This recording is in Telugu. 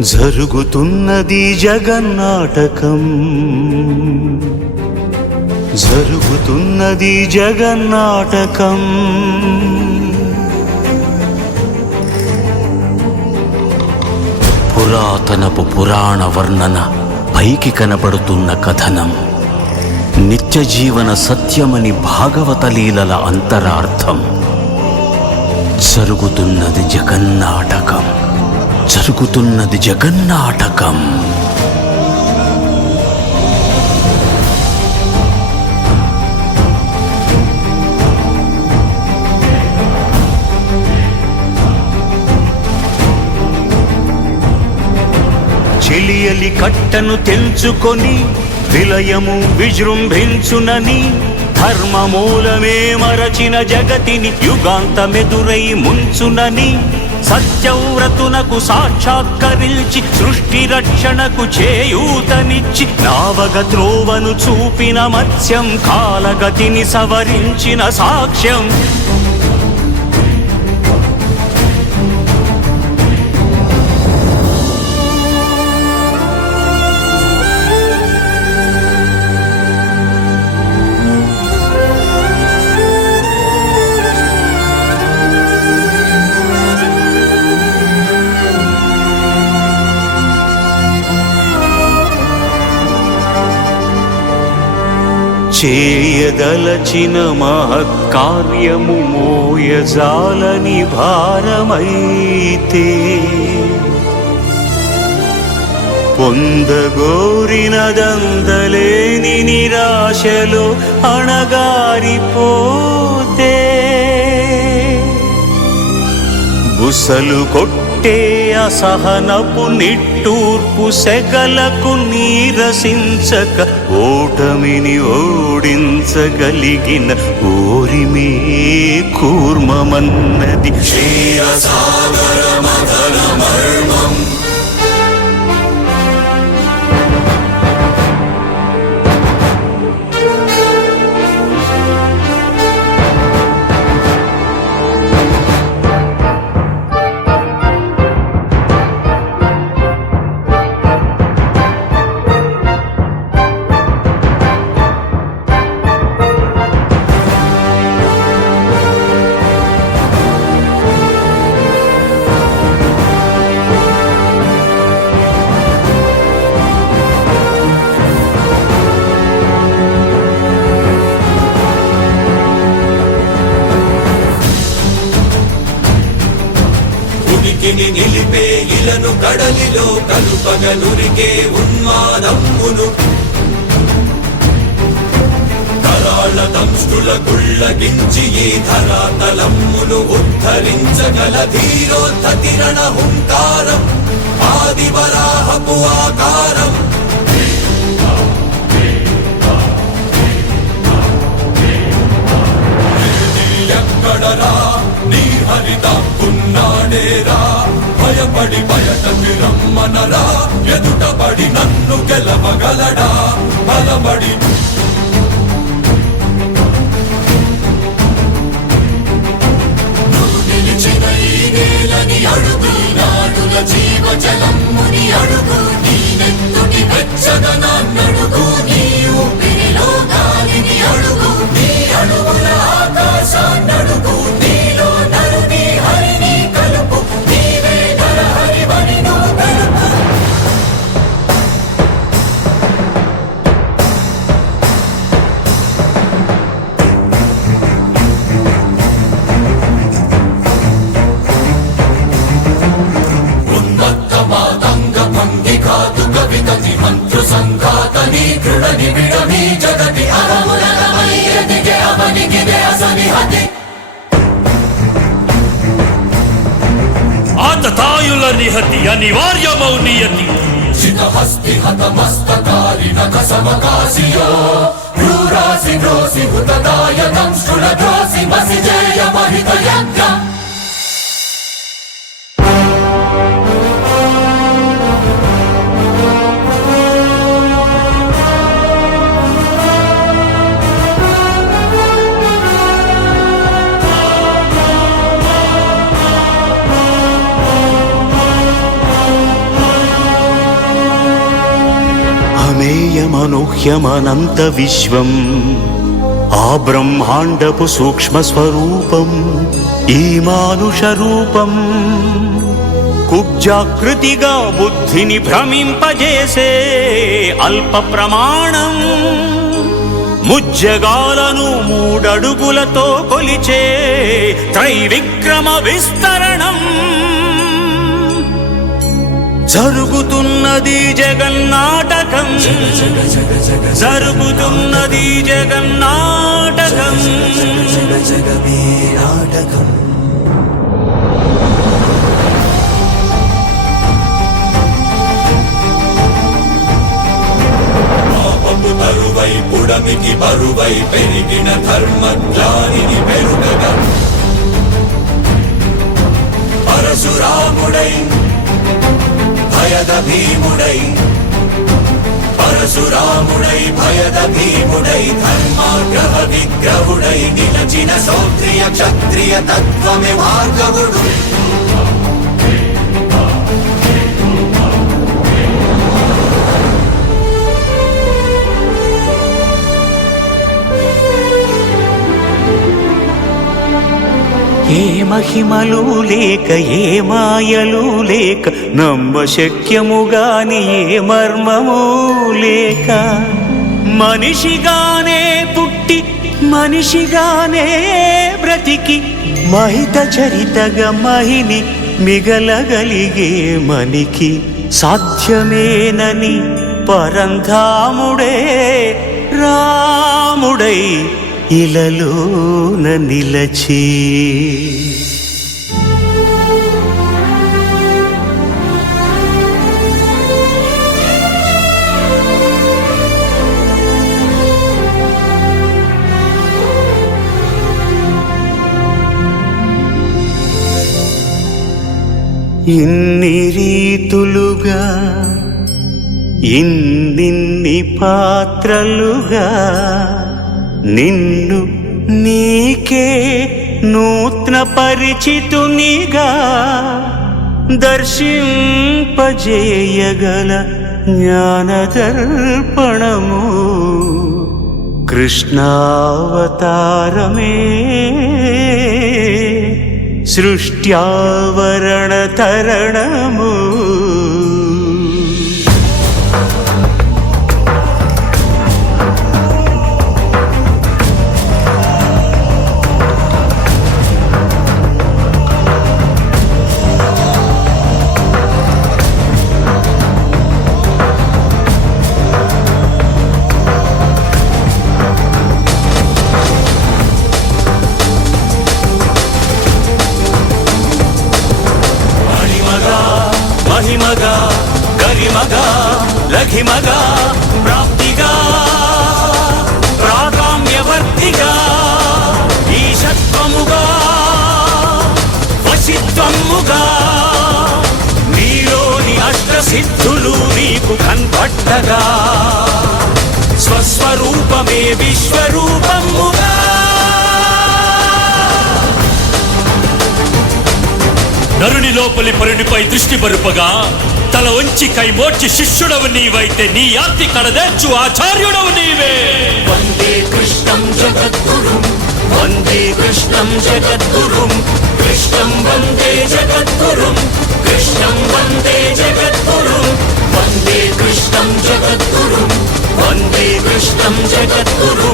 జరుగుతున్నది జగన్నాటకం, జరుగుతున్నది జగన్నాటకం. పురాతనపు పురాణ వర్ణన, పైకి కనబడుతున్న కథనం, నిత్య జీవన సత్యమని భాగవత లీలల అంతరార్థం. జరుగుతున్నది జగన్నాటకం, జరుగుతున్నది జగన్నాటకం. చెలియలి కట్టను తెంచుకొని విలయము విజృంభించునని, ధర్మమూలమే మరచిన జగతిని యుగాంతమెదురై ముంచునని, సత్యవ్రతునకు సాక్షాత్కరించి సృష్టి రక్షణకు చేయూతనిచ్చి, నావగ త్రోవను చూపిన మత్స్యం, కాలగతిని సవరించిన సాక్ష్యం. చేయదలచిన మహత్కార్యము మోయజాలని భారమైతే, పొందగోరినదందలేని నిరాశలో అణగారిపోతే, బుసలు కొట్టే అసహనపు నిట్టూర్పు సెగలకు నీరసించక, ఓటమిని ఓడించగలిగిన ఓరిమే కూర్మమన్నది క్షీరసాగర మదన మర్మం. నిలిపే ఇలను కడలిలో కలుపగలురికే ఉన్మాదమ్మును, కరాళ దంష్టుల కుళ్ళగించి ఈ ధరాతలమ్మును ఉద్ధరించగల ధీరోద్ధతిరణ హుంకారం, ఆదివరాహపు ఆకారం. ఎక్కడరా నీ హరితాకున్నాడేరా, భయపడి బయటకి రమ్మనరా, ఎదుటపడి నన్ను గెలవగలడా బలబడి. నువ్వు నిలిచిన ఈ నేలని అడుగు, నాడుల జీవజలమ్ముని అడుగు, నీ నెత్తుని వెచ్చదనాన్నడుగు, నీ ఊపిరిలో గాలిని అడుగు, నీ అడుగుల ఆకాశాన్నడుగు, నీలో నరుని హరిని కలుపు, నీవే నరహరివని నువ్వు కలుపు. ఉన్మత్త మాతంగ భంగి కాదు కవితని మంత్రు సంఘాతని దృఢని విడమి జగతి అరములమై ఎదిగే అవనిగిదే అసనిహతి. ఆతతాయుల నిహతి అనివార్యమౌ నియతి, శితహస్తి హతమస్తకారిణ కసమకాశియో, భ్రూరాసి ద్రోసి హుతదాయ దంష్టుల ద్రోసి మసిజేయ మహిత యజ్ఞం. అవ్యయమనుహ్యమనంత విశ్వం ఆ బ్రహ్మాండపు సూక్ష్మ స్వరూపం ఈ మానుష రూపం కుబ్జాకృతిగా బుద్ధిని భ్రమింపజేసే అల్ప ప్రమాణం ముజ్జగాలను మూడడుగులతో కొలిచే త్రైవిక్రమ విస్తరణం జరుగుతున్నది జగన్నాటకం జరుగుతున్నది జగన్నాటకం జగమే నాటకం పాపపు బరువై పుడమికి బరువై పెరిగిన ధర్మజ్ఞానిని పెరుగగా పరశురాముడై భయద భీముడై పరశురాముడై భయద భీముడై ధర్మాగ్రహ విగ్రహుడై నిలచిన సౌత్రియ క్షత్రియ తత్వమే భార్గవుడు ఏ మహిమలు లేక ఏ మాయలు లేక నమ్మశక్యముగాని ఏ మర్మము లేక మనిషిగానే పుట్టి మనిషిగానే బ్రతికి మహిత చరితగా మహిని మిగలగలిగే మనికి సాధ్యమేనని పరంధాముడే రాముడై ఇలలోన నిలచి ఇన్ని రీతులుగా ఇన్నిన్ని పాత్రలుగా నిన్ను నీకే నూత్న పరిచితునిగా దర్శింపజేయగల జ్ఞానదర్పణము కృష్ణావతారమే సృష్ట్యావరణ తరణము మహిమగా గరిమగా లఘిమగా ప్రాప్తిగా ప్రాకామ్యవర్తిగా ఈశత్వముగా వశిత్వముగా నీలోని అష్టసిద్ధులు నీకు కన్పట్టగా స్వస్వరూపమే విశ్వరూపముగా నరుని లోపలి పరునిపై దృష్టి మరుపగా తల వంచి కైమోర్చి శిష్యుడవు నీవైతే నీ ఆర్తి కడదేర్చు ఆచార్యుడవు నీవే వందే కృష్ణం జగద్గురుం వందే కృష్ణం జగద్గురుం కృష్ణం వందే జగద్గురుం కృష్ణం వందే జగద్గురుం వందే కృష్ణం జగద్గురుం వందే కృష్ణం జగద్గురుం